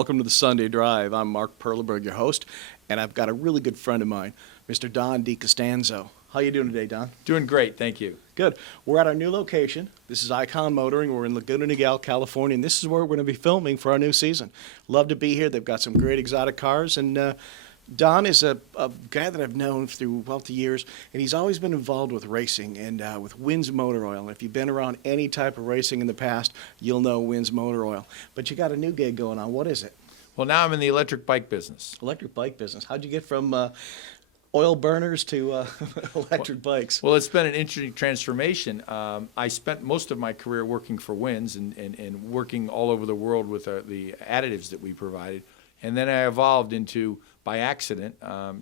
Welcome to the Sunday Drive. I'm Mark Perleberg, your host, and I've got a really good friend of mine, Mr. Don DiCostanzo. How you doing today, Don? Doing great, thank you. Good. We're at our new location. This is Icon Motoring. We're in Laguna Niguel, California, and this is where we're going to be filming for our new season. Love to be here. They've got some great exotic cars, and Don is a guy that I've known through the years, and he's always been involved with racing and with Wynn's Motor Oil. If you've been around any type of racing in the past, you'll know Wynn's Motor Oil. But you got a new gig going on. What is it? Well, now I'm in the electric bike business. Electric bike business. How'd you get from oil burners to electric bikes? Well, it's been an interesting transformation. I spent most of my career working for Wynn's and working all over the world with the additives that we provided. And then I evolved into, by accident,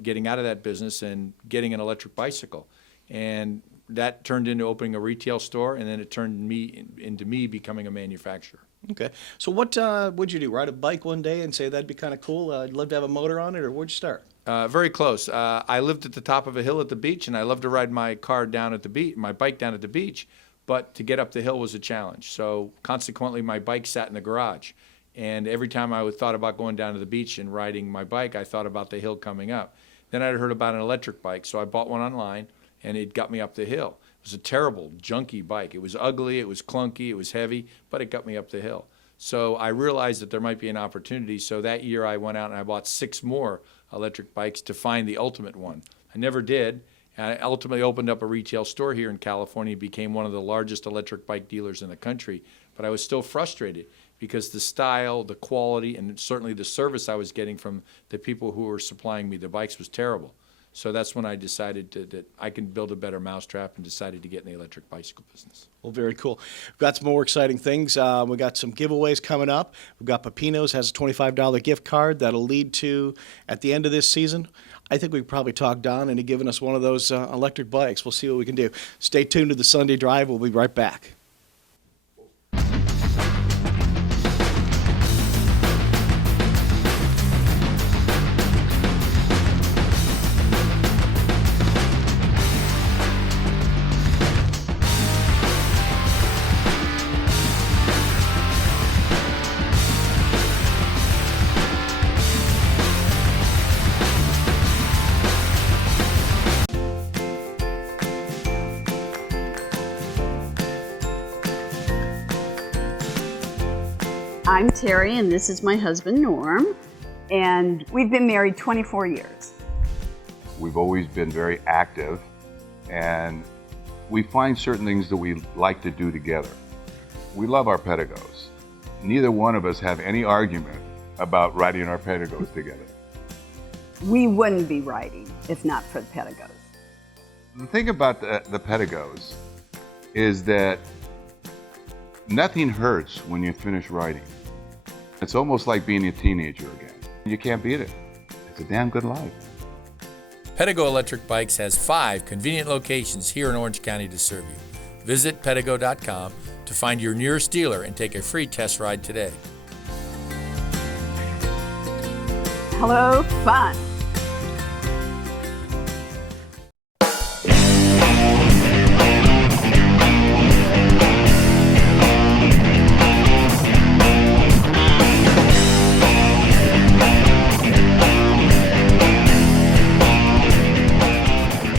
getting out of that business and getting an electric bicycle. And that turned into opening a retail store, and then it turned into me becoming a manufacturer. Okay. So what would you do? Ride a bike one day and say that'd be kind of cool? I'd love to have a motor on it, or where'd you start? Very close. I lived at the top of a hill at the beach, and I loved to ride my car down at the beach, my bike down at the beach, but to get up the hill was a challenge. So consequently, my bike sat in the garage. And every time I thought about going down to the beach and riding my bike, I thought about the hill coming up. Then I'd heard about an electric bike, so I bought one online, and it got me up the hill. It was a terrible, junky bike. It was ugly, it was clunky, it was heavy, but it got me up the hill. So I realized that there might be an opportunity, so that year I went out and I bought 6 more electric bikes to find the ultimate one. I never did, and I ultimately opened up a retail store here in California, became one of the largest electric bike dealers in the country, but I was still frustrated because the style, the quality, and certainly the service I was getting from the people who were supplying me the bikes was terrible. So that's when I decided that I can build a better mousetrap and decided to get in the electric bicycle business. Well, very cool. We've got some more exciting things. We've got some giveaways coming up. We've got Peppinos has a $25 gift card that'll lead to, at the end of this season, I think we could probably talk Don into giving us one of those electric bikes. We'll see what we can do. Stay tuned to the Sunday Drive. We'll be right back. I'm Terry, and this is my husband, Norm, and we've been married 24 years. We've always been very active, and we find certain things that we like to do together. We love our Pedigos. Neither one of us have any argument about riding our Pedigos together. We wouldn't be riding if not for the Pedigos. The thing about the Pedigos is that nothing hurts when you finish riding. It's almost like being a teenager again. You can't beat it. It's a damn good life. Pedego Electric Bikes has 5 convenient locations here in Orange County to serve you. Visit Pedego.com to find your nearest dealer and take a free test ride today. Hello, fun.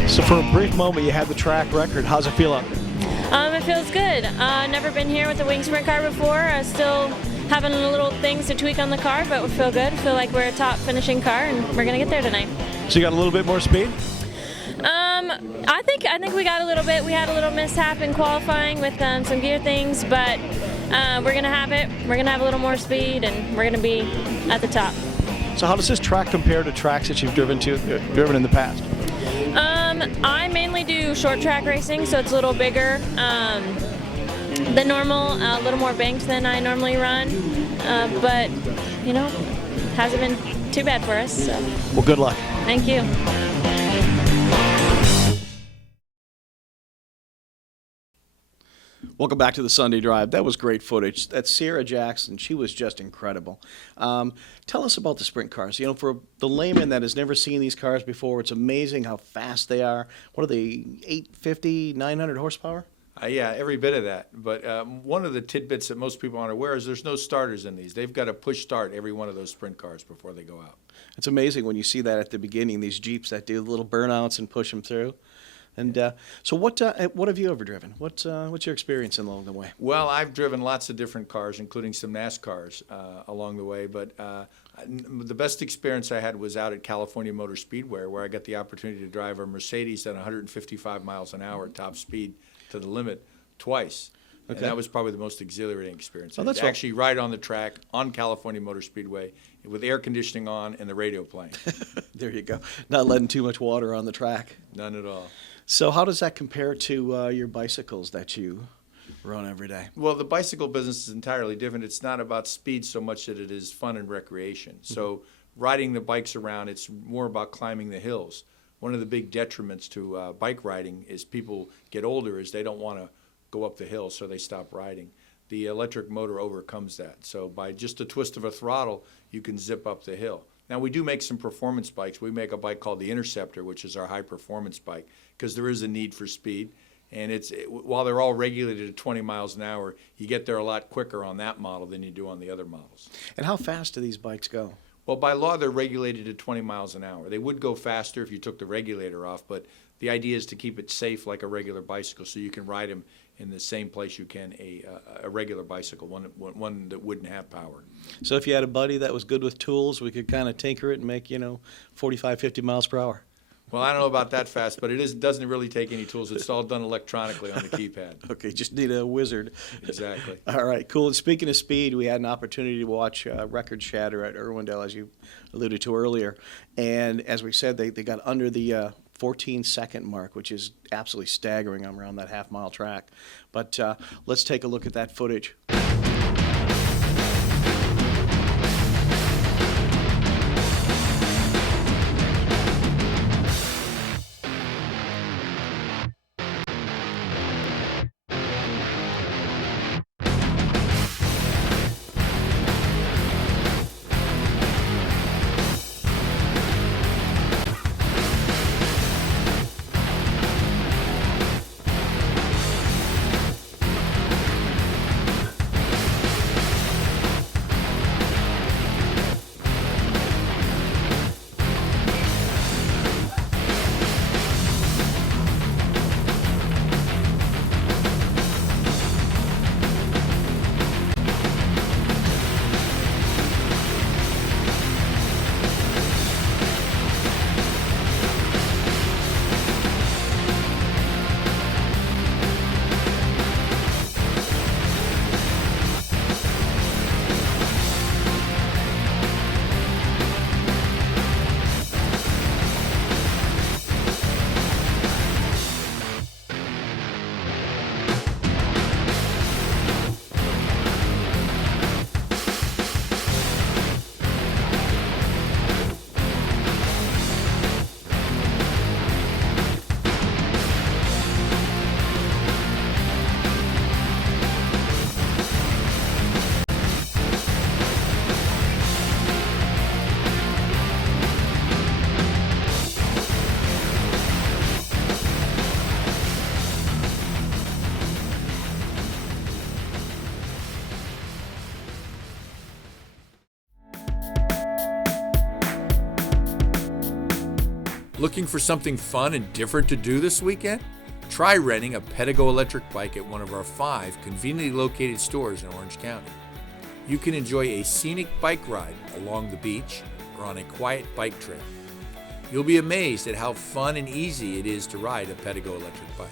So for a brief moment, you had the track record. How's it feel out there? It feels good. Never been here with a wing sprint car before. Still having little things to tweak on the car, but we feel good. Feel like we're a top finishing car, and we're gonna get there tonight. So you got a little bit more speed? I think we got a little bit. We had a little mishap in qualifying with some gear things, but we're gonna have it. We're gonna have a little more speed, and we're gonna be at the top. So how does this track compare to tracks that you've driven in the past? I mainly do short track racing, so it's a little bigger than normal, a little more banked than I normally run, but you know, hasn't been too bad for us. So. Well, good luck. Thank you. Welcome back to the Sunday Drive. That was great footage. That's Sierra Jackson. She was just incredible. Tell us about the sprint cars. You know, for the layman that has never seen these cars before, it's amazing how fast they are. What are they, 850, 900 horsepower? Yeah, every bit of that. But one of the tidbits that most people aren't aware is there's no starters in these. They've got to push start every one of those sprint cars before they go out. It's amazing when you see that at the beginning, these Jeeps that do little burnouts and push them through. And so what have you ever driven? What's your experience along the way? Well, I've driven lots of different cars, including some NASCARs along the way. But the best experience I had was out at California Motor Speedway, where I got the opportunity to drive a Mercedes at 155 miles an hour at top speed to the limit twice. Okay. And that was probably the most exhilarating experience. Oh, that's to actually ride on the track on California Motor Speedway with air conditioning on and the radio playing. There you go. Not letting too much water on the track. None at all. So how does that compare to your bicycles that you run every day? Well, the bicycle business is entirely different. It's not about speed so much that it is fun and recreation. So riding the bikes around, it's more about climbing the hills. One of the big detriments to bike riding is people get older is they don't want to go up the hill, so they stop riding. The electric motor overcomes that. So by just a twist of a throttle, you can zip up the hill. Now, we do make some performance bikes. We make a bike called the Interceptor, which is our high-performance bike, because there is a need for speed. And while they're all regulated at 20 miles an hour, you get there a lot quicker on that model than you do on the other models. And how fast do these bikes go? Well, by law, they're regulated at 20 miles an hour. They would go faster if you took the regulator off, but the idea is to keep it safe like a regular bicycle, so you can ride them in the same place you can a regular bicycle, one that wouldn't have power. So if you had a buddy that was good with tools, we could kind of tinker it and make, 45, 50 miles per hour. Well, I don't know about that fast, but it doesn't really take any tools. It's all done electronically on the keypad. Okay, just need a wizard. Exactly. All right, cool. And speaking of speed, we had an opportunity to watch record shatter at Irwindale, as you alluded to earlier. And as we said, they got under the 14-second mark, which is absolutely staggering around that half-mile track. But let's take a look at that footage. Looking for something fun and different to do this weekend? Try renting a Pedego Electric Bike at one of our 5 conveniently located stores in Orange County. You can enjoy a scenic bike ride along the beach or on a quiet bike trail. You'll be amazed at how fun and easy it is to ride a Pedego Electric Bike.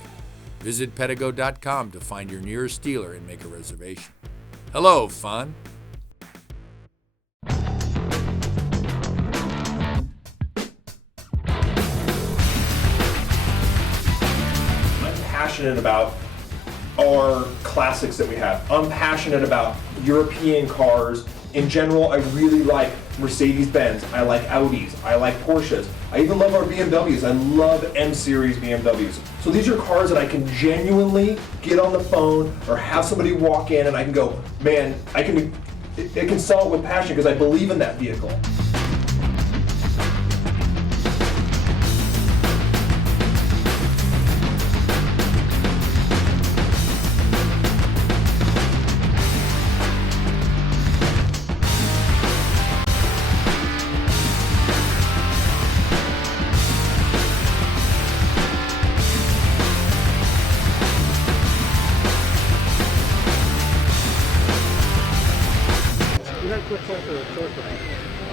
Visit Pedego.com to find your nearest dealer and make a reservation. Hello, fun! Passionate about our classics that we have. I'm passionate about European cars. In general, I really like Mercedes-Benz. I like Audis. I like Porsches. I even love our BMWs. I love M-Series BMWs. So these are cars that I can genuinely get on the phone or have somebody walk in and I can go, man, I can sell it with passion because I believe in that vehicle.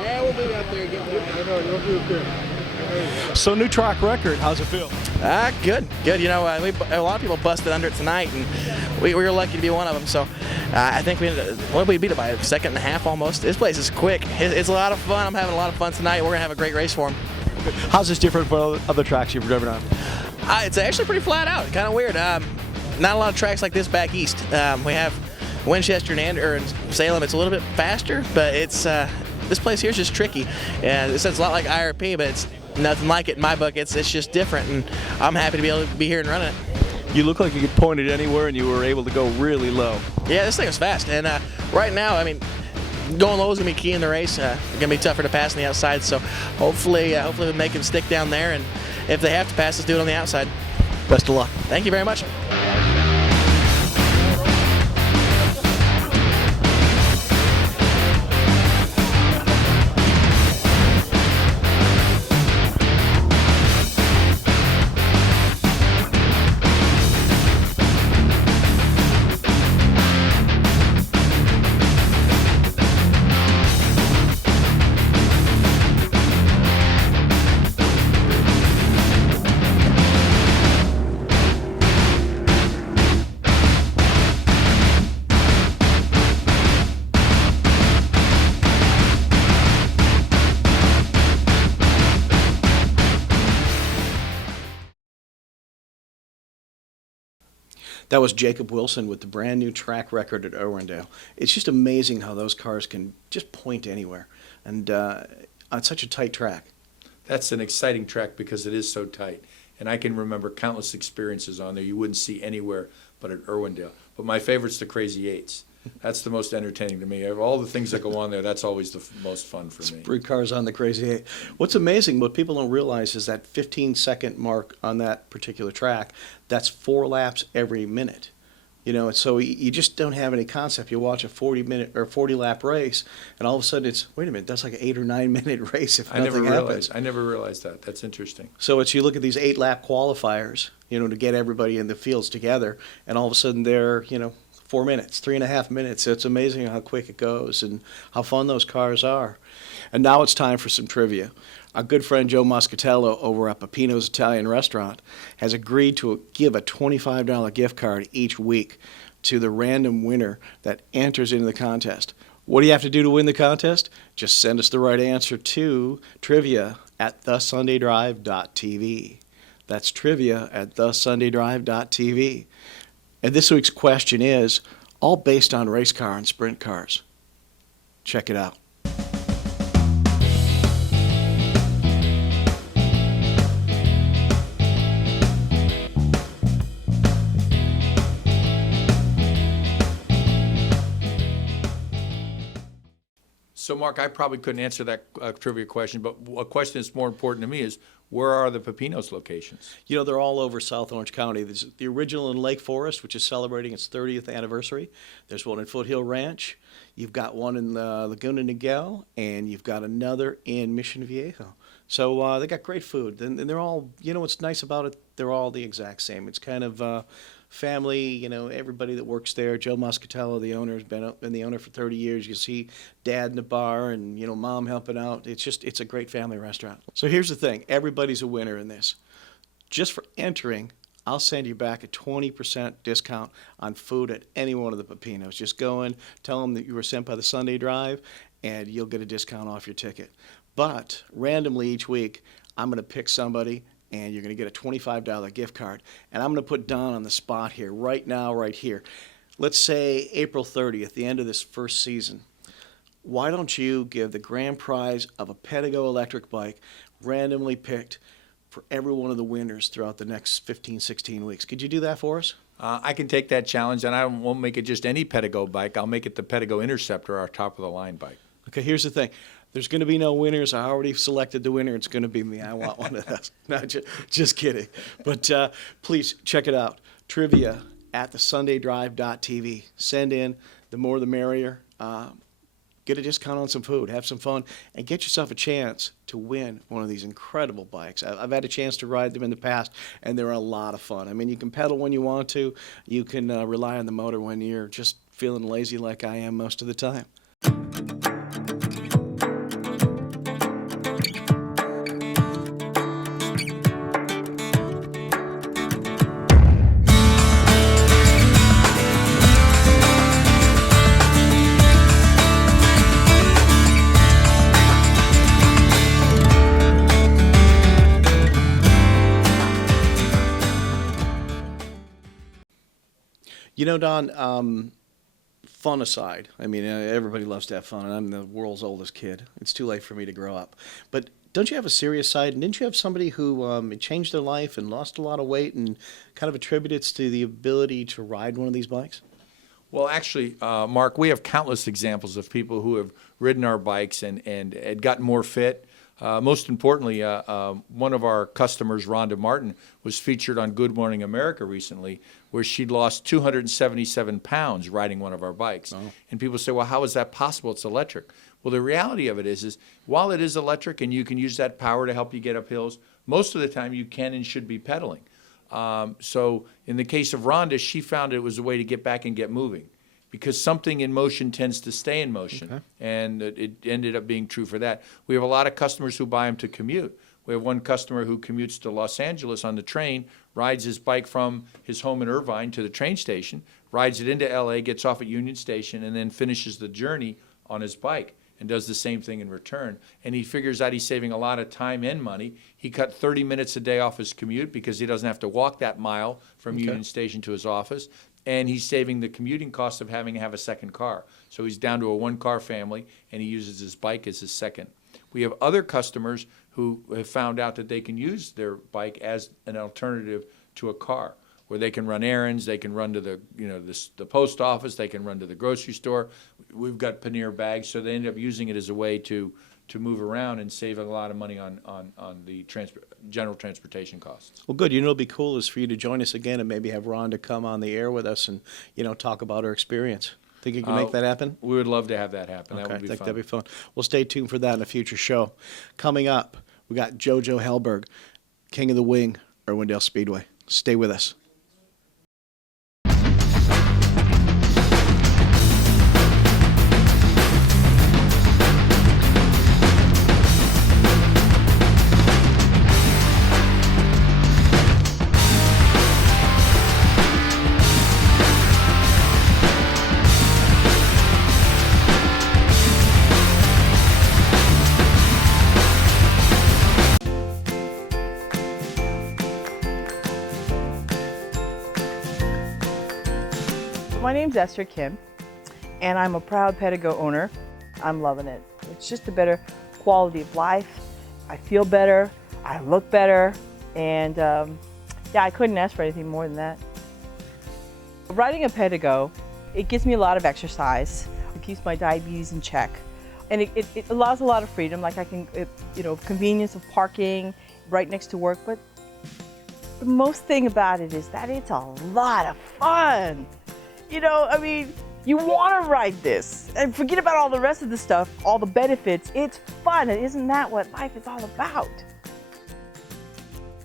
Yeah, we'll be out there getting it. I know, you'll do good. So new track record, how's it feel? Good. You know, a lot of people busted under it tonight, and we were lucky to be one of them. So I think we beat it by a second and a half almost. This place is quick. It's a lot of fun. I'm having a lot of fun tonight. We're gonna have a great race for them. How's this different from other tracks you've driven on? It's actually pretty flat out. Kind of weird. Not a lot of tracks like this back east. We have Winchester and Salem. It's a little bit faster, but it's this place here is just tricky. And it's a lot like IRP, but it's nothing like it in my book. It's just different, and I'm happy to be able to be here and run it. You look like you could point it anywhere, and you were able to go really low. Yeah, this thing is fast, and right now, I mean, going low is gonna be key in the race. It's gonna be tougher to pass on the outside, so hopefully we make them stick down there, and if they have to pass, let's do it on the outside. Best of luck. Thank you very much. That was Jacob Wilson with the brand new track record at Irwindale. It's just amazing how those cars can just point anywhere, and on such a tight track. That's an exciting track because it is so tight. And I can remember countless experiences on there you wouldn't see anywhere but at Irwindale. But my favorite's the Crazy Eights. That's the most entertaining to me. Of all the things that go on there, that's always the most fun for me. Sprint cars on the Crazy Eight. What's amazing, what people don't realize is that 15-second mark on that particular track, that's 4 laps every minute. You know, so you just don't have any concept. You watch a 40-minute or 40-lap race, and all of a sudden it's, wait a minute, that's like an 8 or 9-minute race if nothing happens. I never realized that. That's interesting. So it's, you look at these 8-lap qualifiers, you know, to get everybody in the fields together, and all of a sudden they're, 4 minutes, 3.5 minutes. It's amazing how quick it goes and how fun those cars are. And now it's time for some trivia. Our good friend Joe Muscatello over at Peppinos Italian Restaurant has agreed to give a $25 gift card each week to the random winner that enters into the contest. What do you have to do to win the contest? Just send us the right answer to trivia@thesundaydrive.tv. That's trivia@thesundaydrive.tv. And this week's question is all based on race car and sprint cars. Check it out. So, Mark, I probably couldn't answer that trivia question, but a question that's more important to me is, where are the Peppinos locations? You know, they're all over South Orange County. There's the original in Lake Forest, which is celebrating its 30th anniversary. There's one in Foothill Ranch. You've got one in Laguna Niguel, and you've got another in Mission Viejo. So they got great food. And they're all, what's nice about it, they're all the exact same. It's kind of family, everybody that works there. Joe Muscatello, the owner, has been the owner for 30 years. You see dad in the bar and, mom helping out. It's a great family restaurant. So here's the thing. Everybody's a winner in this. Just for entering, I'll send you back a 20% discount on food at any one of the Peppinos. Just go in, tell them that you were sent by the Sunday Drive, and you'll get a discount off your ticket. But randomly each week, I'm going to pick somebody, and you're going to get a $25 gift card. And I'm going to put Don on the spot here, right now, right here. Let's say April 30th, the end of this first season. Why don't you give the grand prize of a Pedego electric bike, randomly picked, for every one of the winners throughout the next 15, 16 weeks? Could you do that for us? I can take that challenge, and I won't make it just any Pedego bike. I'll make it the Pedego Interceptor, our top-of-the-line bike. Okay, here's the thing. There's going to be no winners. I already selected the winner. It's going to be me. I want one of those. No, just kidding. But please check it out. Trivia@thesundaydrive.tv. Send in. The more the merrier. Get a discount on some food. Have some fun. And get yourself a chance to win one of these incredible bikes. I've had a chance to ride them in the past, and they're a lot of fun. I mean, you can pedal when you want to. You can rely on the motor when you're just feeling lazy like I am most of the time. You know, Don, fun aside, I mean, everybody loves to have fun, and I'm the world's oldest kid. It's too late for me to grow up. But don't you have a serious side? And didn't you have somebody who changed their life and lost a lot of weight and kind of attributed it to the ability to ride one of these bikes? Well, actually, Mark, we have countless examples of people who have ridden our bikes and had gotten more fit. Most importantly, one of our customers, Rhonda Martin, was featured on Good Morning America recently, where she'd lost 277 pounds riding one of our bikes. Oh. And people say, well, how is that possible? It's electric. Well, the reality of it is while it is electric and you can use that power to help you get up hills, most of the time you can and should be pedaling. So in the case of Rhonda, she found it was a way to get back and get moving, because something in motion tends to stay in motion. Okay. And it ended up being true for that. We have a lot of customers who buy them to commute. We have one customer who commutes to Los Angeles on the train, rides his bike from his home in Irvine to the train station, rides it into LA, gets off at Union Station, and then finishes the journey on his bike and does the same thing in return. And he figures out he's saving a lot of time and money. He cut 30 minutes a day off his commute because he doesn't have to walk that mile from Union Station to his office. And he's saving the commuting cost of having to have a second car. So he's down to a one-car family, and he uses his bike as his second. We have other customers who have found out that they can use their bike as an alternative to a car, where they can run errands, they can run to the post office, they can run to the grocery store. We've got pannier bags, so they end up using it as a way to move around and save a lot of money on the general transportation costs. Well, good. You know, it'd be cool is for you to join us again and maybe have Rhonda come on the air with us and, talk about her experience. Think you can make that happen? We would love to have that happen. Okay, That would be I think fun. that'd be fun. Well, stay tuned for that in a future show. Coming up, we got JoJo Hellberg, King of the Wing, Irwindale Speedway. Stay with us. My name's Esther Kim, and I'm a proud Pedego owner. I'm loving it. It's just a better quality of life. I feel better, I look better, and I couldn't ask for anything more than that. Riding a Pedego, it gives me a lot of exercise. It keeps my diabetes in check, and it allows a lot of freedom. Like I can, convenience of parking right next to work. But the most thing about it is that it's a lot of fun. You want to ride this and forget about all the rest of the stuff, all the benefits. It's fun, and isn't that what life is all about?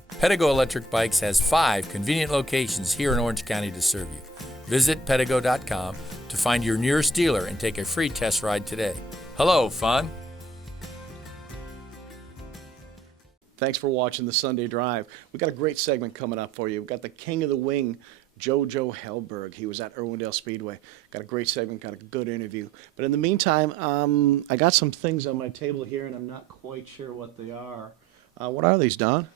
Pedego Electric Bikes has 5 convenient locations here in Orange County to serve you. Visit Pedego.com to find your nearest dealer and take a free test ride today. Hello, fun! Thanks for watching the Sunday Drive. We've got a great segment coming up for you. We've got the King of the Wing, JoJo Hellberg. He was at Irwindale Speedway. Got a great segment, got a good interview. But in the meantime, I got some things on my table here, and I'm not quite sure what they are. What are these, Don?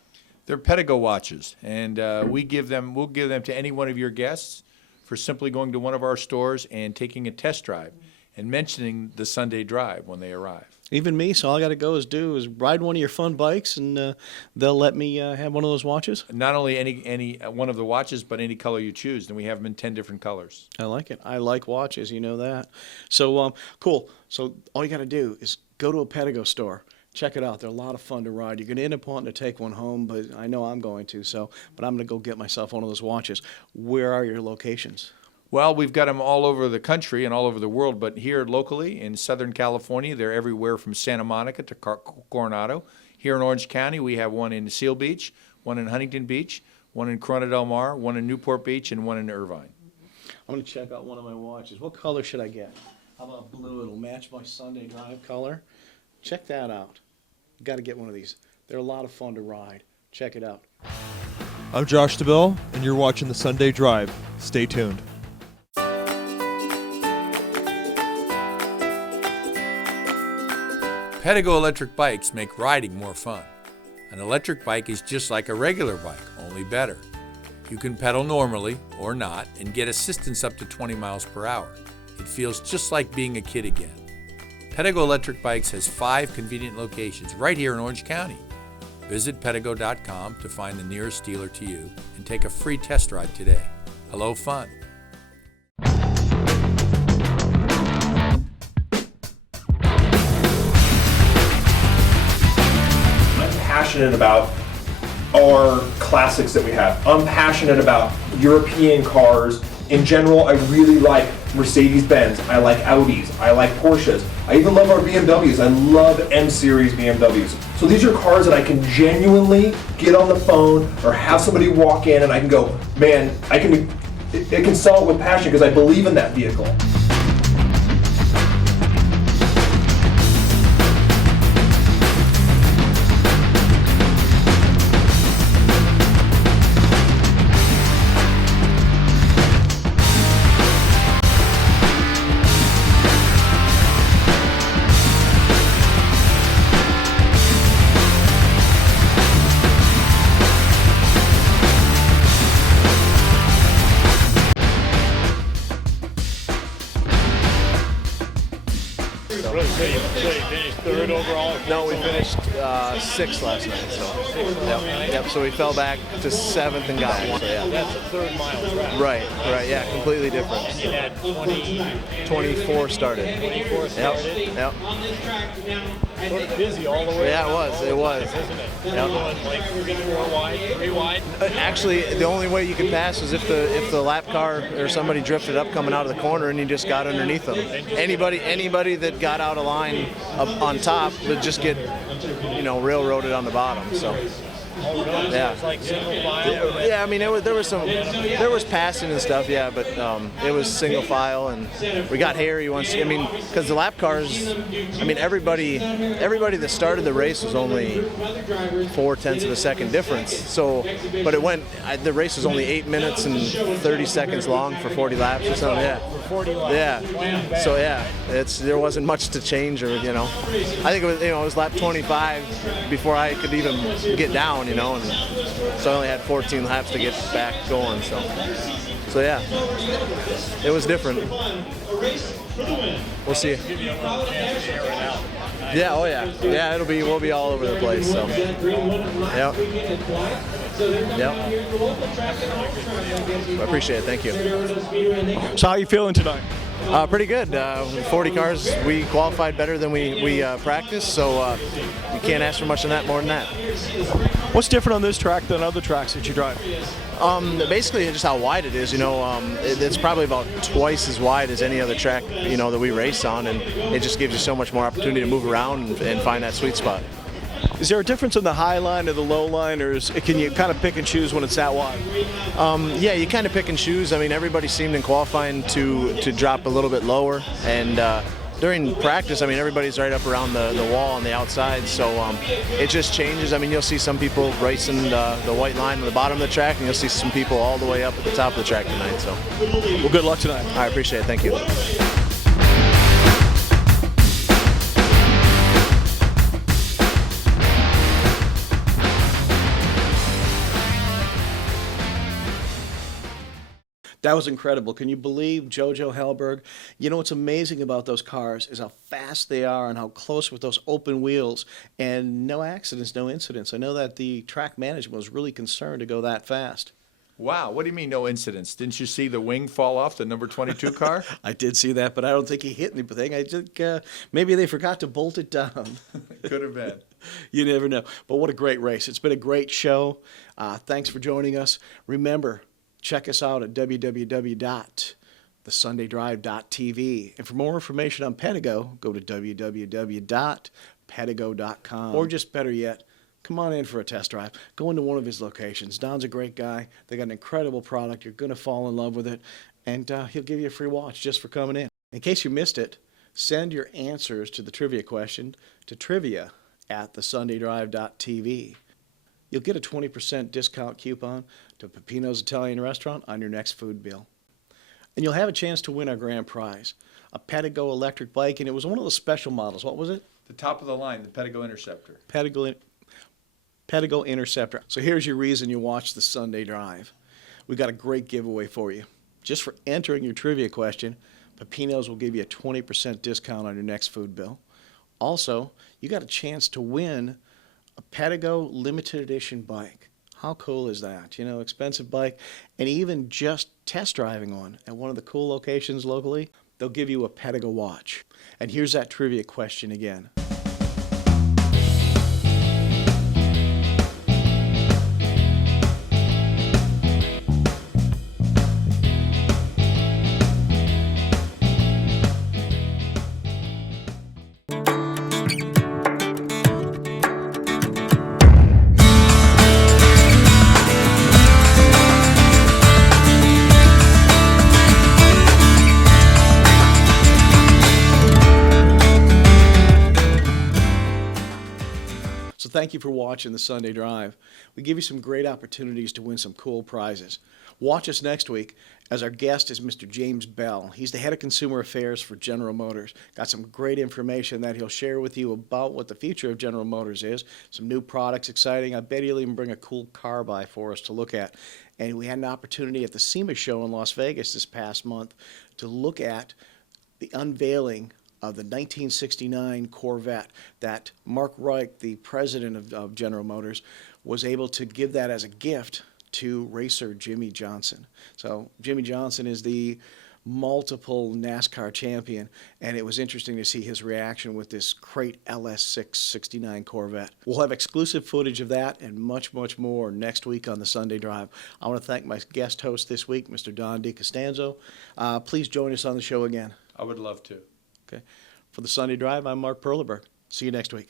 They're Pedigo Watches, and we'll give them to any one of your guests for simply going to one of our stores and taking a test drive and mentioning the Sunday Drive when they arrive. Even me, so all I got to do is ride one of your fun bikes, and they'll let me have one of those watches? Not only any one of the watches, but any color you choose, and we have them in 10 different colors. I like it. I like watches, you know that. So, cool. So all you got to do is go to a Pedego store. Check it out. They're a lot of fun to ride. You're going to end up wanting to take one home, but I know I'm going to. But I'm going to go get myself one of those watches. Where are your locations? Well, we've got them all over the country and all over the world, but here locally in Southern California, they're everywhere from Santa Monica to Coronado. Here in Orange County, we have one in Seal Beach, one in Huntington Beach, one in Corona del Mar, one in Newport Beach, and one in Irvine. I'm going to check out one of my watches. What color should I get? How about blue? It'll match my Sunday Drive color. Check that out. You got to get one of these. They're a lot of fun to ride. Check it out. I'm Josh DeBell, and you're watching the Sunday Drive. Stay tuned. Pedego Electric Bikes make riding more fun. An electric bike is just like a regular bike, only better. You can pedal normally or not and get assistance up to 20 miles per hour. It feels just like being a kid again. Pedego Electric Bikes has 5 convenient locations right here in Orange County. Visit Pedego.com to find the nearest dealer to you and take a free test ride today. Hello, fun. I'm passionate about our classics that we have. I'm passionate about European cars. In general, I really like Mercedes-Benz. I like Audis. I like Porsches. I even love our BMWs. I love M-Series BMWs. So these are cars that I can genuinely get on the phone or have somebody walk in and I can go, man, I can sell it with passion because I believe in that vehicle. No, we finished 6th last night. So, yep. So we fell back to 7th and got 1. So, yeah. That's a 3rd mile track. Right. Yeah, completely different. You had 24 started. 24 started. Yep. Sort of busy all the way. Yeah, it was. Isn't it? Yep. Going like 4 wide, 3 wide. Actually, the only way you could pass is if the lap car or somebody drifted up coming out of the corner and you just got underneath them. Anybody that got out of line up on top would just get, railroaded on the bottom. So. Yeah. It was like single file. Yeah, I mean, there was passing and stuff, yeah, but it was single file, and we got hairy once. I mean, because the lap cars, I mean, everybody that started the race was only 0.4 of a second difference. So, but the race was only 8 minutes and 30 seconds long for 40 laps or something. Yeah. For 40 laps. Yeah. So yeah, there wasn't much to change, or I think it was lap 25 before I could even get down. And so I only had 14 laps to get back going. So yeah, it was different. We'll see. Yeah. Oh yeah. Yeah. We'll be all over the place. So. Yep. I appreciate it. Thank you. So how are you feeling tonight? Pretty good. 40 cars, we qualified better than we practiced, so you can't ask for much more than that. What's different on this track than other tracks that you drive? Basically, just how wide it is. It's probably about twice as wide as any other track that we race on, and it just gives you so much more opportunity to move around and find that sweet spot. Is there a difference in the high line or the low line, or can you kind of pick and choose when it's that wide? Yeah, you kind of pick and choose. I mean, everybody seemed in qualifying to drop a little bit lower, and during practice, I mean, everybody's right up around the wall on the outside, so it just changes. I mean, you'll see some people racing the white line on the bottom of the track, and you'll see some people all the way up at the top of the track tonight. So, well, good luck tonight. I appreciate it. Thank you. That was incredible. Can you believe Jojo Hellberg? What's amazing about those cars is how fast they are and how close with those open wheels, and no accidents, no incidents. I know that the track management was really concerned to go that fast. Wow, what do you mean no incidents? Didn't you see the wing fall off the number 22 car? I did see that, but I don't think he hit anything. I think maybe they forgot to bolt it down. Could have been. You never know. But what a great race. It's been a great show. Thanks for joining us. Remember, check us out at www.thesundaydrive.tv. And for more information on Pedego, go to www.pedego.com. Or just better yet, come on in for a test drive. Go into one of his locations. Don's a great guy. They got an incredible product. You're going to fall in love with it. And he'll give you a free watch just for coming in. In case you missed it, send your answers to the trivia question to trivia@thesundaydrive.tv. You'll get a 20% discount coupon to Peppinos Italian Restaurant on your next food bill. And you'll have a chance to win our grand prize, a Pedego Electric Bike, and it was one of those special models. What was it? The top of the line, the Pedigo Interceptor. Pedego Interceptor. So here's your reason you watch the Sunday Drive. we got a great giveaway for you. Just for entering your trivia question, Peppinos will give you a 20% discount on your next food bill. Also, you got a chance to win a Pedego limited edition bike. How cool is that? You know, expensive bike, and even just test driving one at one of the cool locations locally, they'll give you a Pedigo watch. And here's that trivia question again. So thank you for watching the Sunday Drive. We give you some great opportunities to win some cool prizes. Watch us next week, as our guest is Mr. James Bell. He's the head of consumer affairs for General Motors. Got some great information that he'll share with you about what the future of General Motors is. Some new products, exciting. I bet he'll even bring a cool car by for us to look at. And we had an opportunity at the SEMA show in Las Vegas this past month to look at the unveiling of the 1969 Corvette that Mark Reich, the president of General Motors, was able to give that as a gift to racer Jimmy Johnson. So Jimmy Johnson is the multiple NASCAR champion, and it was interesting to see his reaction with this Crate LS6 69 Corvette. We'll have exclusive footage of that and much, much more next week on the Sunday Drive. I want to thank my guest host this week, Mr. Don DiCostanzo. Please join us on the show again. I would love to. Okay. For the Sunday Drive, I'm Mark Perleberg. See you next week.